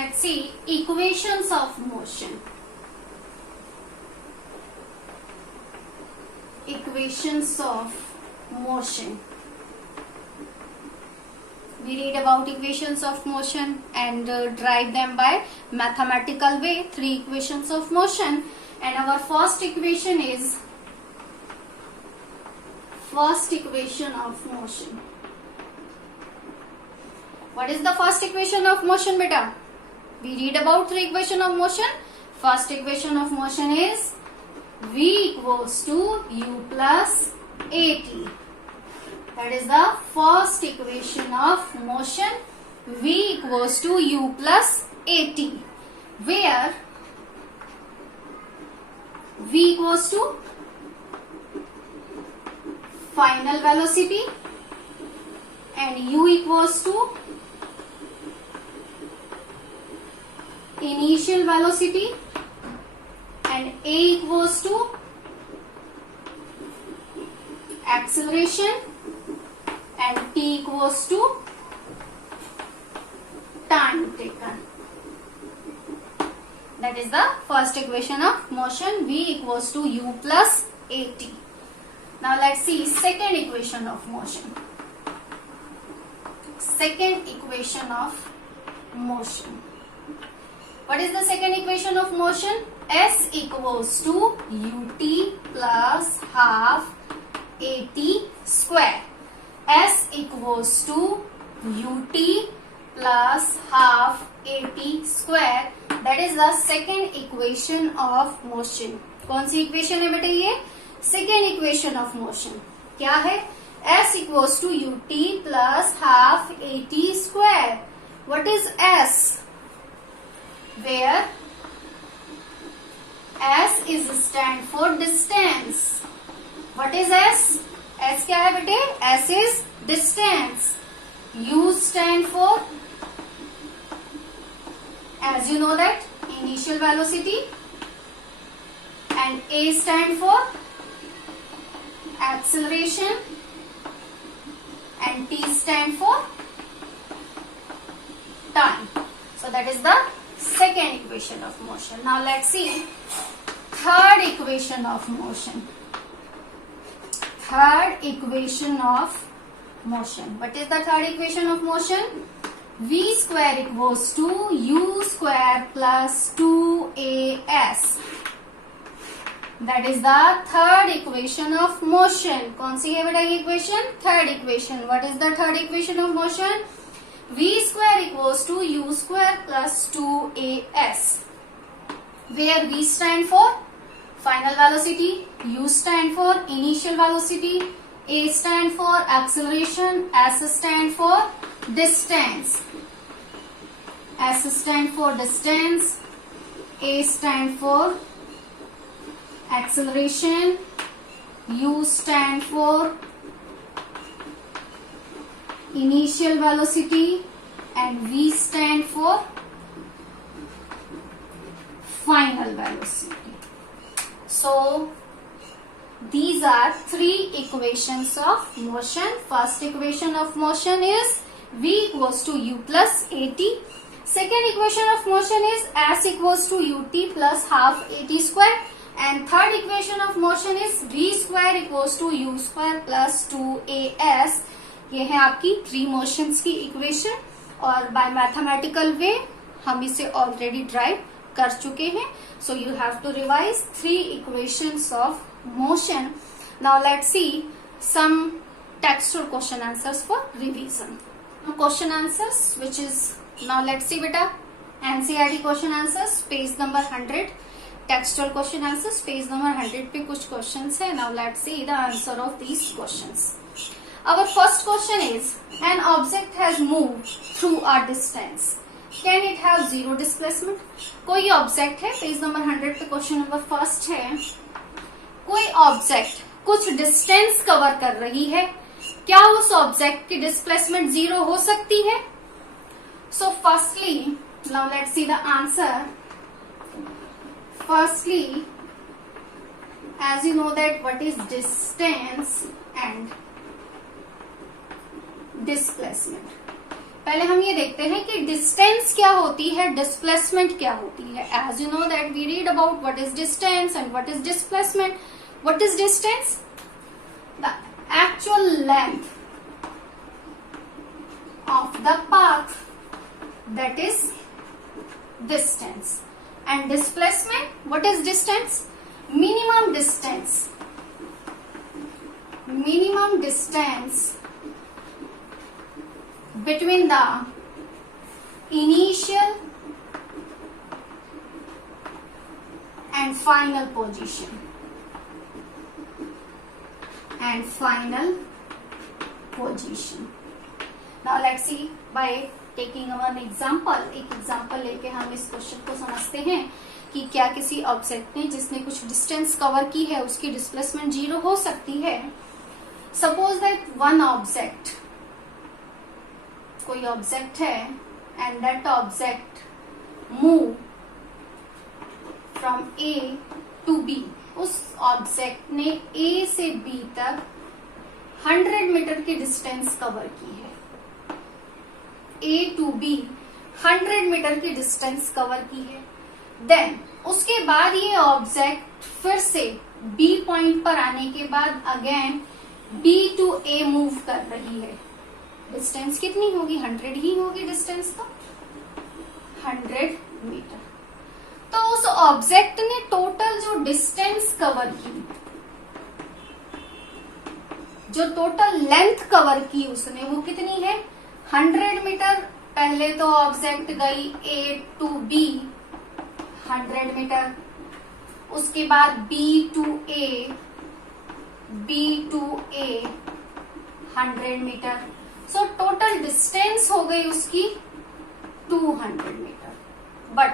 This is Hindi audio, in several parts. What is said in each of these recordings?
let's see equations of motion. Equations of motion. We read about equations of motion and derive them by mathematical way. 3 equations of motion, and our first equation is first equation of motion. What is the first equation of motion, beta? We read about 3 equation of motion. First equation of motion is V equals to U plus AT. That is the first equation of motion. V equals to U plus AT, where V equals to final velocity and U equals to initial velocity and A equals to acceleration and T equals to time taken. That is the first equation of motion. V equals to U plus AT. Now let's see second equation of motion. Second equation of motion. What is the second equation of motion? S equals to ut plus half at square. S equals to ut plus half at square. That is the second equation of motion. कौन सी इक्वेशन है बेटे ये? सेकेंड इक्वेशन ऑफ मोशन क्या है? S equals to ut plus half at square. What is S? Where S is stand for distance. What is S? S क्या है बेटे? S is distance. U stand for, as you know that, initial velocity, and A stand for acceleration and T stand for time. So that is the second equation of motion. Now let's see third equation of motion. Third equation of motion. What is the third equation of motion? V square equals to U square plus 2AS. That is the third equation of motion. कौन सी है बेटा ये equation? Third equation. What is the third equation of motion? V square equals to U square plus 2AS. Where V stand for final velocity, U stand for initial velocity, A stand for acceleration, S stand for distance. S stand for distance, A stand for acceleration, U stand for initial velocity, and V stand for final velocity. So these are 3 equations of motion. First equation of motion is V equals to U plus AT. Second equation of motion is S equals to UT plus half AT square. And third equation of motion is V square equals to U square plus 2AS. ये है आपकी 3 मोशंस की इक्वेशन, और बाय मैथमेटिकल वे हम इसे ऑलरेडी ड्राइव कर चुके हैं. So you have to revise 3 equations of motion. Now let's see some textual question answers for revision. Question answers which is, now let's see बेटा, NCERT question answers page number 100. Textual question answers page number 100 पे कुछ क्वेश्चंस है. Now let's see the answer of these questions. Our first question is, an object has moved through a distance. Can it have zero displacement? कोई ऑब्जेक्ट है, पेज नंबर 100 पे क्वेश्चन नंबर फर्स्ट है. कोई ऑब्जेक्ट कुछ डिस्टेंस कवर कर रही है, क्या उस ऑब्जेक्ट की डिस्प्लेसमेंट 0 हो सकती है? So firstly, now let's see the answer. Firstly, as you know that what is distance and displacement. पहले हम ये देखते हैं कि डिस्टेंस क्या होती है, डिस्प्लेसमेंट क्या होती है. As you know that we read about what is distance and what is displacement. What is distance? The actual length of the path, that is distance. And displacement, what is distance? Minimum distance. Minimum distance between the initial and final position. And final position. Now let's see by taking one example. एक एग्जाम्पल लेके हम इस क्वेश्चन को समझते हैं कि क्या किसी ऑब्जेक्ट ने जिसने कुछ डिस्टेंस कवर की है उसकी डिस्प्लेसमेंट 0 हो सकती है. सपोज दैट वन ऑब्जेक्ट, कोई ऑब्जेक्ट है and that object move from A to B. उस ऑब्जेक्ट ने ए से बी तक 100 मीटर की डिस्टेंस कवर की है. A to B 100 मीटर की डिस्टेंस कवर की है. देन उसके बाद ये ऑब्जेक्ट फिर से B पॉइंट पर आने के बाद again B to A move कर रही है. डिस्टेंस कितनी होगी? 100 ही होगी डिस्टेंस. तो 100 मीटर. तो उस ऑब्जेक्ट ने टोटल जो डिस्टेंस कवर की, जो टोटल लेंथ कवर की उसने, वो कितनी है? 100 मीटर. पहले तो ऑब्जेक्ट गई A टू B 100 मीटर, उसके बाद B to A 100 metre. So total distance हो गई उसकी 200 metre. But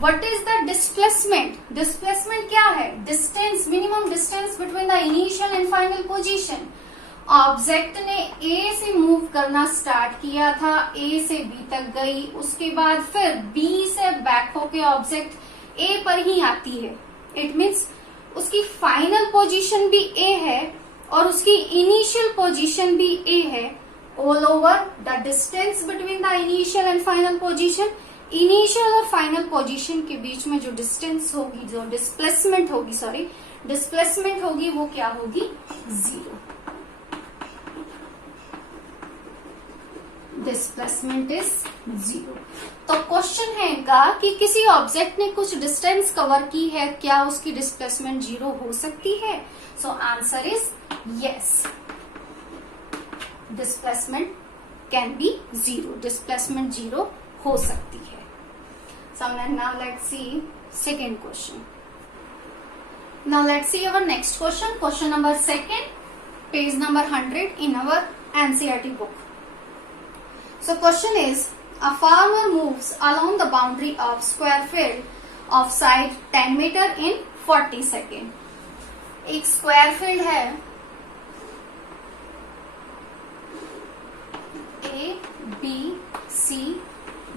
what is the displacement? Displacement क्या है? Distance, minimum distance between the initial and final position. Object ने ए से मूव करना स्टार्ट किया था, ए से बी तक गई, उसके बाद फिर बी से बैक होके ऑब्जेक्ट ए पर ही आती है. इट मीन्स उसकी फाइनल पोजीशन भी ए है और उसकी इनिशियल पोजीशन भी ए है. All over the distance between the initial and final position, initial और फाइनल पोजीशन के बीच में जो डिस्टेंस होगी, जो डिस्प्लेसमेंट होगी, वो क्या होगी? 0. Displacement is 0. तो क्वेश्चन है इनका कि किसी ऑब्जेक्ट ने कुछ डिस्टेंस कवर की है, क्या उसकी डिस्प्लेसमेंट 0 हो सकती है? So answer is yes. Displacement can be 0. Displacement 0 हो सकती है. So now let's see second question. Now let's see our next question. Question number 2, page number 100 in our NCERT book. So question is, a farmer moves along the boundary of square field of side 10 meter in 40 seconds. एक स्क्वायर फील्ड है A, B, C,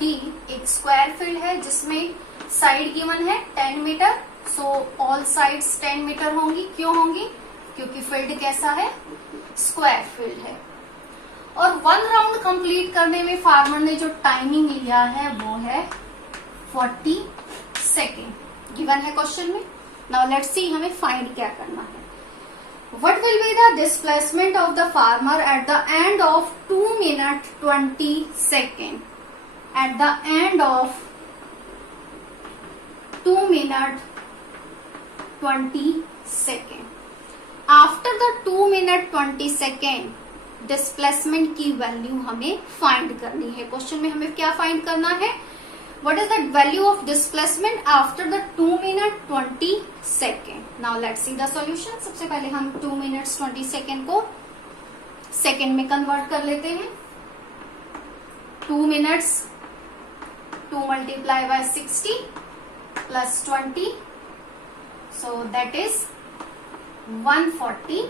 D. एक स्क्वायर फील्ड है जिसमें साइड गिवन है 10 metre. So all sides 10 metre होंगी. क्यों होंगी? क्योंकि फील्ड कैसा है? स्क्वायर फील्ड है. और 1 राउंड कंप्लीट करने में फार्मर ने जो टाइमिंग लिया है वो है 40 सेकेंड. गिवन है क्वेश्चन में. नाउ लेट्स सी हमें फाइंड क्या करना है. What will be the displacement of the farmer at the end of 2 minutes 20 seconds? At the end of 2 minutes 20 seconds. After the 2 minutes 20 seconds, displacement की वैल्यू हमें फाइंड करनी है. क्वेश्चन में हमें क्या फाइंड करना है? What is the value of displacement after the 2 minutes 20 seconds. Now let's see the solution. सबसे पहले हम 2 minutes 20 seconds को सेकेंड में कन्वर्ट कर लेते हैं. 2 minutes 2 multiplied by 60 plus 20, so that is 140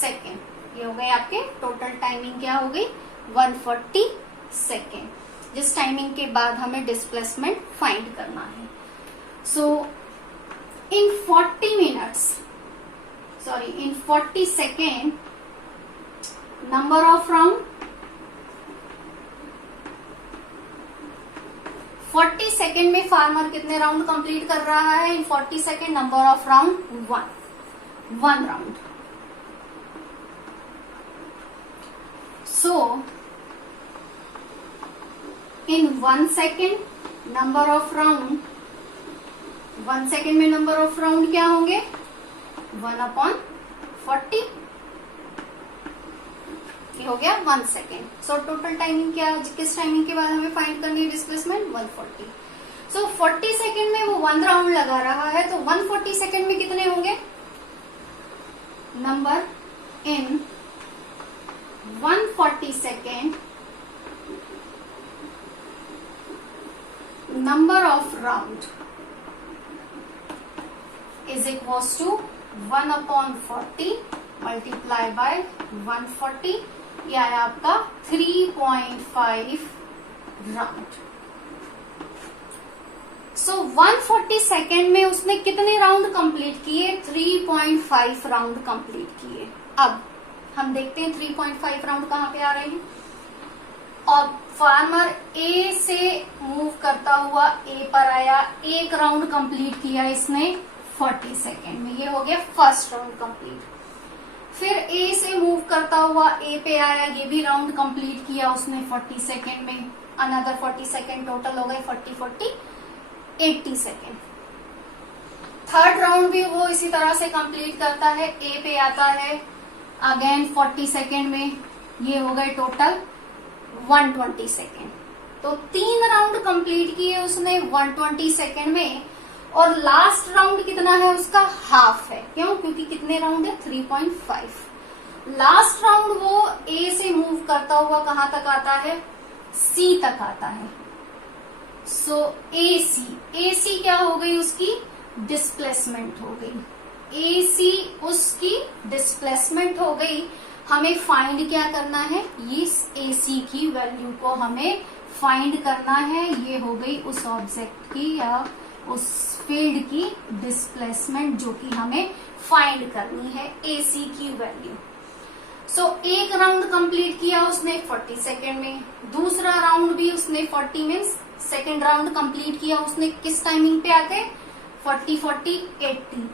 second. ये हो गए आपके टोटल टाइमिंग. क्या हो गई? 140 सेकेंड. जिस टाइमिंग के बाद हमें डिस्प्लेसमेंट फाइंड करना है. सो इन 40 second, number of round 40 second में फार्मर कितने राउंड कंप्लीट कर रहा है? इन 40 second number of round 1 round. So in 1 second number of round, 1 second में नंबर ऑफ राउंड क्या होंगे? 1/40. ये हो गया 1 सेकेंड. सो टोटल टाइमिंग क्या, किस टाइमिंग के बाद हमें फाइंड करनी है डिस्प्लेसमेंट? 140. सो 40 सेकेंड में वो 1 राउंड लगा रहा है, तो 140 सेकेंड में कितने होंगे? Number in 140 second number of round is equals to 1/40 multiply by 140. यह है आपका 3.5 राउंड. सो 140 सेकेंड में उसने कितने राउंड कंप्लीट किए? 3.5 राउंड कंप्लीट किए. अब हम देखते हैं 3.5 राउंड कहाँ पे आ रहे हैं. और फार्मर ए से मूव करता हुआ ए पर आया, एक राउंड कंप्लीट किया इसने 40 सेकेंड में. ये हो गया फर्स्ट राउंड कंप्लीट. फिर ए से मूव करता हुआ ए पे आया, ये भी राउंड कंप्लीट किया उसने 40 सेकेंड में. अनदर 40 सेकेंड, टोटल हो गए 80 सेकेंड. थर्ड राउंड भी वो इसी तरह से कंप्लीट करता है, ए पे आता है अगेन 40 सेकेंड में. ये हो गए टोटल 120 सेकेंड. तो 3 राउंड कंप्लीट किए उसने 120 सेकेंड में. और लास्ट राउंड कितना है उसका? हाफ है. क्यों? क्योंकि कितने राउंड है? 3.5. लास्ट राउंड वो ए से मूव करता हुआ कहां तक आता है? सी तक आता है. सो एसी क्या हो गई? उसकी डिस्प्लेसमेंट हो गई. एसी उसकी डिस्प्लेसमेंट हो गई. हमें फाइंड क्या करना है? इस एसी की वैल्यू को हमें फाइंड करना है. ये हो गई उस ऑब्जेक्ट की या उस फील्ड की डिस्प्लेसमेंट जो कि हमें फाइंड करनी है, एसी की वैल्यू. सो एक राउंड कंप्लीट किया उसने 40 सेकेंड में. दूसरा राउंड भी उसने 40 मीन्स सेकेंड राउंड कंप्लीट किया उसने किस टाइमिंग पे आके? 40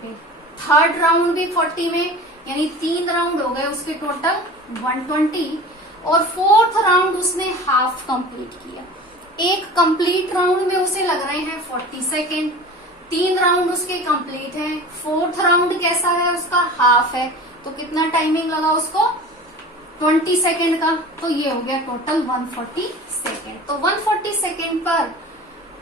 पे. थर्ड राउंड भी 40 में, यानी 3 राउंड हो गए उसके टोटल 120. और फोर्थ राउंड उसने हाफ कंप्लीट किया. एक कंप्लीट राउंड में उसे लग रहे हैं 40 सेकेंड. 3 राउंड उसके कंप्लीट हैं. फोर्थ राउंड कैसा है? उसका हाफ है. तो कितना टाइमिंग लगा उसको? 20 सेकेंड का. तो ये हो गया टोटल 140 सेकेंड. तो 140 सेकेंड पर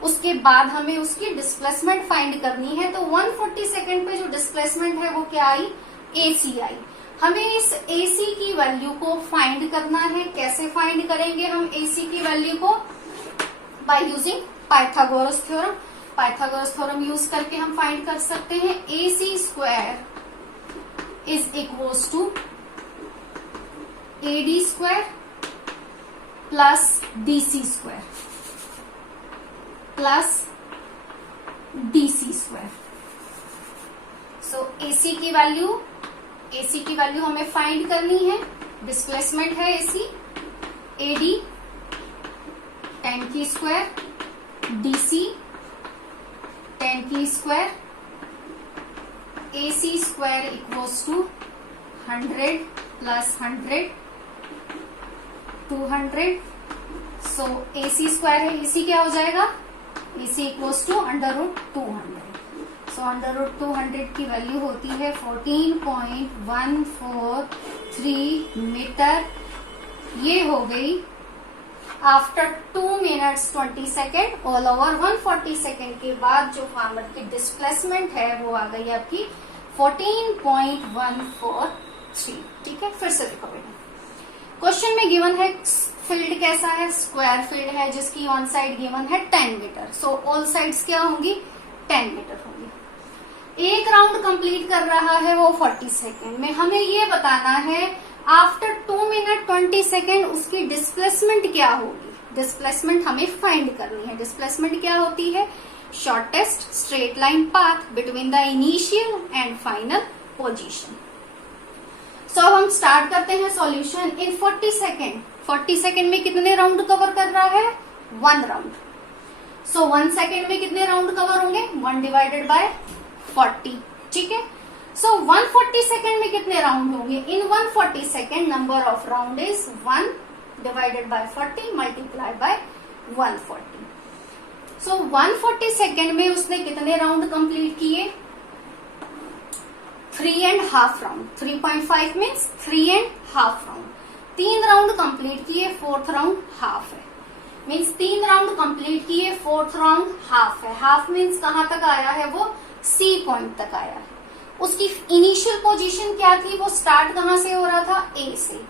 उसके बाद हमें उसकी डिस्प्लेसमेंट फाइंड करनी है. तो 140 सेकेंड पे जो डिस्प्लेसमेंट है वो क्या आई? एसी आई. हमें इस एसी की वैल्यू को फाइंड करना है. कैसे फाइंड करेंगे हम एसी की वैल्यू को? By using Pythagoras theorem. Pythagoras theorem use करके हम फाइंड कर सकते हैं. AC square is equals to AD square plus DC square plus DC square. So AC की वैल्यू हमें फाइंड करनी है. डिस्प्लेसमेंट है एसी, एडी 10 की स्क्वायर, डीसी 10 की square. AC square equals to 100 plus 100 200. So AC square है, एसी क्या हो जाएगा? AC equals to √200. सो √200 की वैल्यू होती है 14.143 मीटर. ये हो गई after 2 minutes 20 second. All over 140 second के बाद जो फार्मर की डिस्प्लेसमेंट है वो आ गई आपकी 14.143. ठीक है, फिर से देखो बेटा. क्वेश्चन में गिवन है फील्ड कैसा है? स्क्वायर फील्ड है जिसकी ऑन साइड गिवन है 10 मीटर. सो ऑल साइड्स क्या होंगी? 10 मीटर होंगी. एक राउंड कंप्लीट कर रहा है वो 40 सेकेंड में. हमें ये बताना है आफ्टर 2 मिनट 20 सेकेंड उसकी डिस्प्लेसमेंट क्या होगी. डिस्प्लेसमेंट हमें फाइंड करनी है. डिस्प्लेसमेंट क्या होती है? Shortest straight line path between the initial and final position. So अब हम स्टार्ट करते हैं सॉल्यूशन. इन 40 सेकेंड में कितने राउंड कवर कर रहा है? 1 राउंड. सो सो 1 सेकेंड में कितने राउंड कवर होंगे? 1 डिवाइडेड बाय 40, ठीक है। सो 140 सेकेंड में कितने राउंड होंगे? इन 140 second number of round is 1 divided by 40 multiply by 140। So 140 second में उसने कितने राउंड कंप्लीट किए? 3.5 round. 3.5 means 3.5 round. 3 round complete किए, 4th राउंड हाफ है, मीन्स 3 राउंड कंप्लीट किए, 4th राउंड हाफ है। हाफ मीन्स कहां तक आया है? वो सी पॉइंट तक आया है। उसकी इनिशियल पोजीशन क्या थी? वो स्टार्ट कहां से हो रहा था? ए से।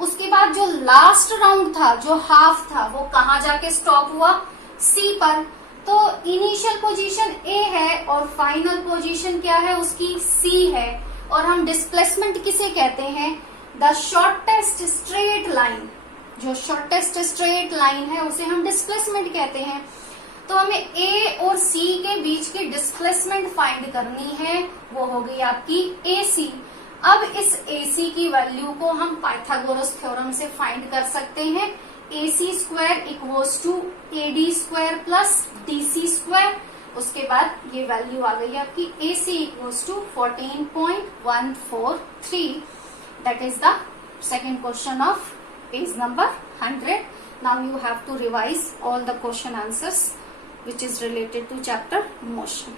उसके बाद जो लास्ट राउंड था, जो हाफ था, वो कहां जाके स्टॉप हुआ? सी पर। तो इनिशियल पोजीशन ए है और फाइनल पोजीशन क्या है उसकी? सी है। और हम डिस्प्लेसमेंट किसे कहते हैं? The shortest straight line. जो शॉर्टेस्ट स्ट्रेट लाइन है उसे हम डिस्प्लेसमेंट कहते हैं। तो हमें ए और सी के बीच की डिस्प्लेसमेंट फाइंड करनी है, वो हो गई आपकी ए सी। अब इस ए सी की वैल्यू को हम पाइथागोरस थ्योरम से फाइंड कर सकते हैं। A C square equals to A D square plus D C square. उसके बाद ये वैल्यू आ गई आपकी A C equals to 14.143। That is the second question of page number 100. Now you have to revise all the question answers which is related to chapter motion.